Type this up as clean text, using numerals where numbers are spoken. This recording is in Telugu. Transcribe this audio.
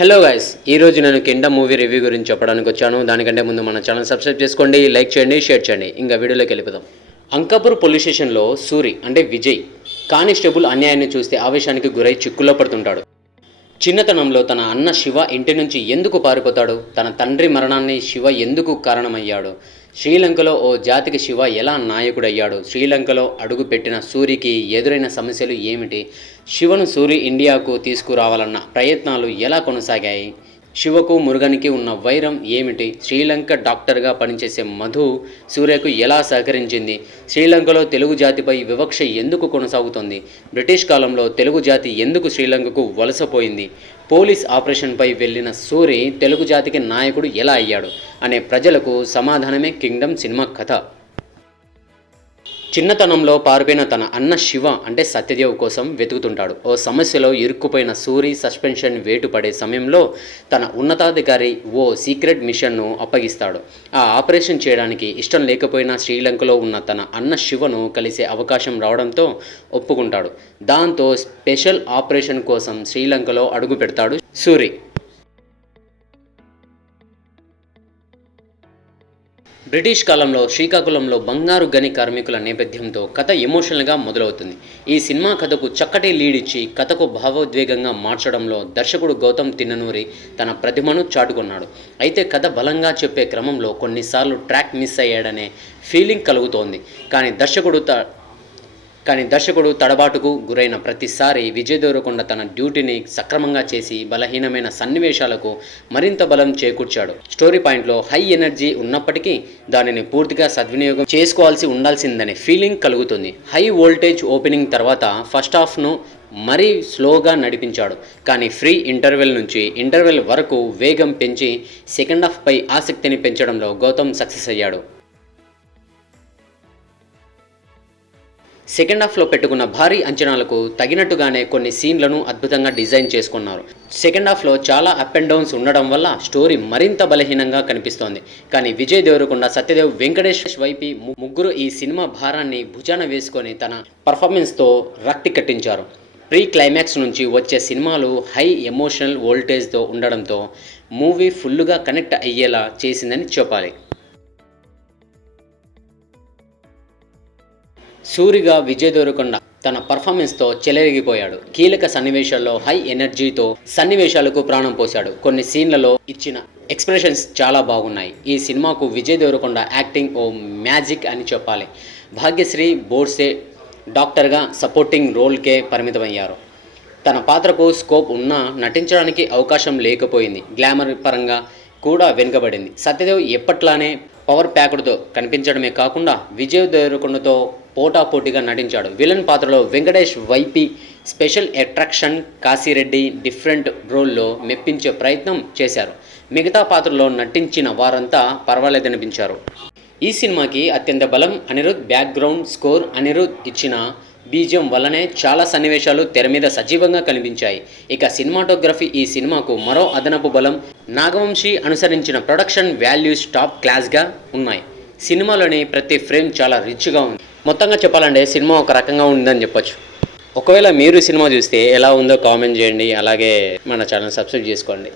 హలో గైస్, ఈరోజు నేను కింగ్డమ్ మూవీ రివ్యూ గురించి చెప్పడానికి వచ్చాను. దానికంటే ముందు మన ఛానల్ సబ్స్క్రైబ్ చేసుకోండి, లైక్ చేయండి, షేర్ చేయండి. ఇంకా వీడియోలోకి వెళ్ళిపోదాం. అంకాపూర్ పోలీస్ స్టేషన్లో సూరి అంటే విజయ్ కానిస్టేబుల్ అన్యాయాన్ని చూస్తే ఆవేశానికి గురై చిక్కుల్లో పడుతుంటాడు. చిన్నతనంలో తన అన్న శివ ఇంటి నుంచి ఎందుకు పారిపోతాడు? తన తండ్రి మరణాన్ని శివ ఎందుకు కారణమయ్యాడు? శ్రీలంకలో ఓ జాతికి శివ ఎలా నాయకుడయ్యాడు? శ్రీలంకలో అడుగుపెట్టిన సూరికి ఎదురైన సమస్యలు ఏమిటి? శివను సూరి ఇండియాకు తీసుకురావాలన్న ప్రయత్నాలు ఎలా కొనసాగాయి? శివకు మురుగనికి ఉన్న వైరం ఏమిటి? శ్రీలంక డాక్టర్గా పనిచేసే మధు సూర్యకు ఎలా సహకరించింది? శ్రీలంకలో తెలుగు జాతిపై వివక్ష ఎందుకు కొనసాగుతుంది? బ్రిటిష్ కాలంలో తెలుగు జాతి ఎందుకు శ్రీలంకకు వలసపోయింది? పోలీస్ ఆపరేషన్పై వెళ్ళిన సూరి తెలుగు జాతికి నాయకుడు ఎలా అయ్యాడు అనే ప్రజలకు సమాధానమే కింగ్డమ్ సినిమా కథ. చిన్నతనంలో పారిపోయిన తన అన్న శివ అంటే సత్యదేవ్ కోసం వెతుకుతుంటాడు. ఓ సమస్యలో ఇరుక్కుపోయిన సూరి సస్పెన్షన్ వేటు పడే సమయంలో తన ఉన్నతాధికారి ఓ సీక్రెట్ మిషన్ను అప్పగిస్తాడు. ఆ ఆపరేషన్ చేయడానికి ఇష్టం లేకపోయినా శ్రీలంకలో ఉన్న తన అన్న శివను కలిసే అవకాశం రావడంతో ఒప్పుకుంటాడు. దాంతో స్పెషల్ ఆపరేషన్ కోసం శ్రీలంకలో అడుగు పెడతాడు సూరి. బ్రిటిష్ కాలంలో శ్రీకాకుళంలో బంగారు గని కార్మికుల నేపథ్యంతో కథ ఎమోషనల్గా మొదలవుతుంది. ఈ సినిమా కథకు చక్కటి లీడ్ ఇచ్చి కథకు భావోద్వేగంగా మార్చడంలో దర్శకుడు గౌతమ్ తిన్ననూరి తన ప్రతిభను చాటుకున్నాడు. అయితే కథ బలంగా చెప్పే క్రమంలో కొన్నిసార్లు ట్రాక్ మిస్ అయ్యాడనే ఫీలింగ్ కలుగుతోంది. కానీ దర్శకుడు తడబాటుకు గురైన ప్రతిసారి విజయ్ దేవరకొండ తన డ్యూటీని సక్రమంగా చేసి బలహీనమైన సన్నివేశాలకు మరింత బలం చేకూర్చాడు. స్టోరీ పాయింట్లో హై ఎనర్జీ ఉన్నప్పటికీ దానిని పూర్తిగా సద్వినియోగం చేసుకోవాల్సి ఉండాల్సిందనే ఫీలింగ్ కలుగుతుంది. హై వోల్టేజ్ ఓపెనింగ్ తర్వాత ఫస్ట్ హాఫ్ను మరీ స్లోగా నడిపించాడు. కానీ ఫ్రీ ఇంటర్వెల్ నుంచి ఇంటర్వెల్ వరకు వేగం పెంచి సెకండ్ హాఫ్పై ఆసక్తిని పెంచడంలో గౌతమ్ సక్సెస్ అయ్యాడు. సెకండ్ హాఫ్లో పెట్టుకున్న భారీ అంచనాలకు తగినట్టుగానే కొన్ని సీన్లను అద్భుతంగా డిజైన్ చేసుకున్నారు. సెకండ్ హాఫ్లో చాలా అప్ అండ్ డౌన్స్ ఉండడం వల్ల స్టోరీ మరింత బలహీనంగా కనిపిస్తోంది. కానీ విజయ్ దేవరకొండ, సత్యదేవ్, వెంకటేష్ వైపి ముగ్గురు ఈ సినిమా భారాన్ని భుజాన వేసుకొని తన పర్ఫార్మెన్స్తో రక్తి కట్టించారు. ప్రీ క్లైమాక్స్ నుంచి వచ్చే సినిమాలు హై ఎమోషనల్ వోల్టేజ్తో ఉండడంతో మూవీ ఫుల్గా కనెక్ట్ అయ్యేలా చేసిందని చెప్పాలి. సూరిగా విజయ్ దేవరకొండ తన పర్ఫార్మెన్స్తో చెలరేగిపోయాడు. కీలక సన్నివేశాల్లో హై ఎనర్జీతో సన్నివేశాలకు ప్రాణం పోశాడు. కొన్ని సీన్లలో ఇచ్చిన ఎక్స్ప్రెషన్స్ చాలా బాగున్నాయి. ఈ సినిమాకు విజయ్ దేవరకొండ యాక్టింగ్ ఓ మ్యాజిక్ అని చెప్పాలి. భాగ్యశ్రీ బోర్సే డాక్టర్గా సపోర్టింగ్ రోల్కే పరిమితమయ్యారు. తన పాత్రకు స్కోప్ ఉన్నా నటించడానికి అవకాశం లేకపోయింది. గ్లామర్ పరంగా కూడా వెనుకబడింది. సత్యదేవ్ ఎప్పట్లానే పవర్ ప్యాక్డ్తో కనిపించడమే కాకుండా విజయ్ దేవరకొండతో పోటాపోటీగా నటించాడు. విలన్ పాత్రలో Venkatesh YP special attraction Kasi Reddy different రోల్లో మెప్పించే ప్రయత్నం చేశారు. మిగతా పాత్రలో నటించిన వారంతా పర్వాలేదనిపించారు. ఈ సినిమాకి అత్యంత బలం అనిరుద్. బ్యాక్గ్రౌండ్ స్కోర్ అనిరుద్ ఇచ్చిన బీజియం వల్లనే చాలా సన్నివేశాలు తెర మీద సజీవంగా కనిపించాయి. ఇక సినిమాటోగ్రఫీ ఈ సినిమాకు మరో అదనపు బలం. నాగవంశీ అనుసరించిన ప్రొడక్షన్ వాల్యూస్ టాప్ క్లాస్గా ఉన్నాయి. సినిమాలోని ప్రతి ఫ్రేమ్ చాలా రిచ్గా ఉంది. మొత్తంగా చెప్పాలంటే సినిమా ఒక రకంగా ఉందని చెప్పొచ్చు. ఒకవేళ మీరు సినిమా చూస్తే ఎలా ఉందో కామెంట్ చేయండి. అలాగే మన ఛానల్ సబ్స్క్రైబ్ చేసుకోండి.